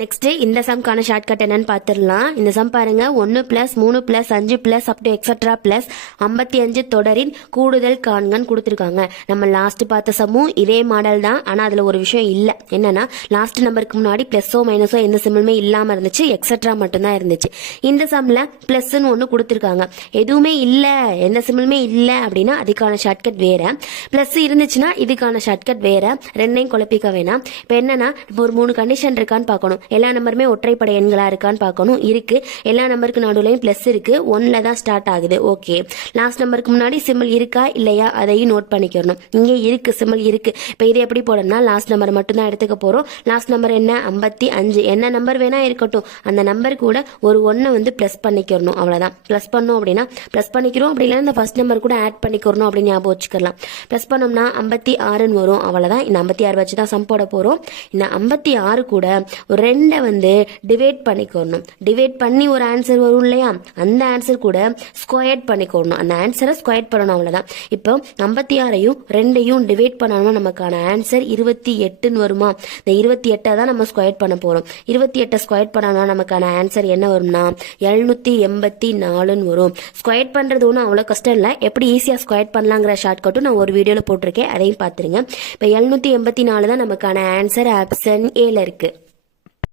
Next இந்த சம்கான shortcut என்னன்னு பார்த்துடலாம். இந்த சம் பாருங்க, 1 plus 3 plus 5 plus up to extra plus 55 தொடரின் கூடுதல் காண்கன்னு கொடுத்துருக்காங்க. நம்ம லாஸ்ட் பார்த்த சம்மும் இதே மாடல் தான். ஆனா அதுல ஒரு விஷயம் இல்ல. என்னன்னா லாஸ்ட் நம்பருக்கு முன்னாடி பிளஸோ மைனஸோ எந்த சிம்பிளுமே இல்லாம இருந்துச்சு, எக்ஸட்ரா மட்டும்தான் இருந்துச்சு. இந்த சம்ல பிளஸ்ன்னு ஒண்ணு கொடுத்துருக்காங்க. எதுவுமே இல்ல, எந்த சிம்பிளுமே இல்ல அப்படின்னா அதுக்கான ஷார்ட்கட் வேற, பிளஸ் இருந்துச்சுன்னா இதுக்கான ஷார்ட்கட் வேற. ரெண்டையும் குழப்பிக்க வேணாம். இப்ப என்னன்னா ஒரு 3 கண்டிஷன் இருக்கான்னு பார்க்கணும். எல்லா நம்பருமே ஒற்றைப்படை எண்களா இருக்கான்னு பார்க்கணும். இருக்கு. எல்லா நம்பருக்கு நடுவுலையும் பிளஸ் இருக்கு. 1ல தான் ஸ்டார்ட் ஆகுது. ஓகே, லாஸ்ட் நம்பருக்கு முன்னாடி சிம்பிள் இருக்கா இல்லையா அதையும் நோட் பண்ணிக்கணும். இங்கே இருக்கு, சிம்பிள் இருக்கு. இப்போ இது எப்படி போடணும்னா லாஸ்ட் நம்பர் மட்டும் தான் எடுத்துக்க போறோம். லாஸ்ட் நம்பர் என்ன? 55. என்ன நம்பர் வேணா இருக்கட்டும், அந்த நம்பர் கூட ஒரு 1 வந்து பிளஸ் பண்ணிக்கணும். அவ்வளவுதான். பிளஸ் பண்ணோம் அப்படின்னா பிளஸ் பண்ணிக்கிறோம், அப்படி இல்லைன்னா இந்த ஃபர்ஸ்ட் நம்பர் கூட ஆட் பண்ணிக்கணும் அப்படின்னு ஞாபகம் வச்சுக்கலாம். பிளஸ் பண்ணோம்னா 56 வரும். அவ்வளவுதான். இந்த 56 வச்சு தான் சம் போட போறோம். இந்த 56 கூட ஒரு 2 வந்து டிவைட் பண்ணிக்கணும். டிவைட் பண்ணி ஒரு ஆன்சர் வரும் இல்லையா, அந்த ஆன்சர் கூட ஸ்கொயர் பண்ணிக்கணும். அந்த ஆன்சரை ஸ்கொயர் பண்ணணும். அவ்வளவுதான். இப்போ 56ஐயும் 2ஐயும் டிவைட் பண்ணணும்னா நமக்கான ஆன்சர் 28 வருமா? இந்த 28 தான் நம்ம ஸ்கொயர் பண்ண போறோம். 28 ஸ்கொயர் பண்ணணும்னா நமக்கான ஆன்சர் என்ன வரும்னா 784 வரும். ஸ்கொயர் பண்றது ஒன்றும் அவ்வளவு கஷ்டம் இல்லை. எப்படி ஈஸியா ஸ்கொயர் பண்ணலாங்கிற ஷார்ட்கட்டும் நான் ஒரு வீடியோல போட்டிருக்கேன், அதையும் பார்த்துருங்க. இப்போ 784 தான் நமக்கான ஆன்சர். ஆப்ஷன் ஏல இருக்கு.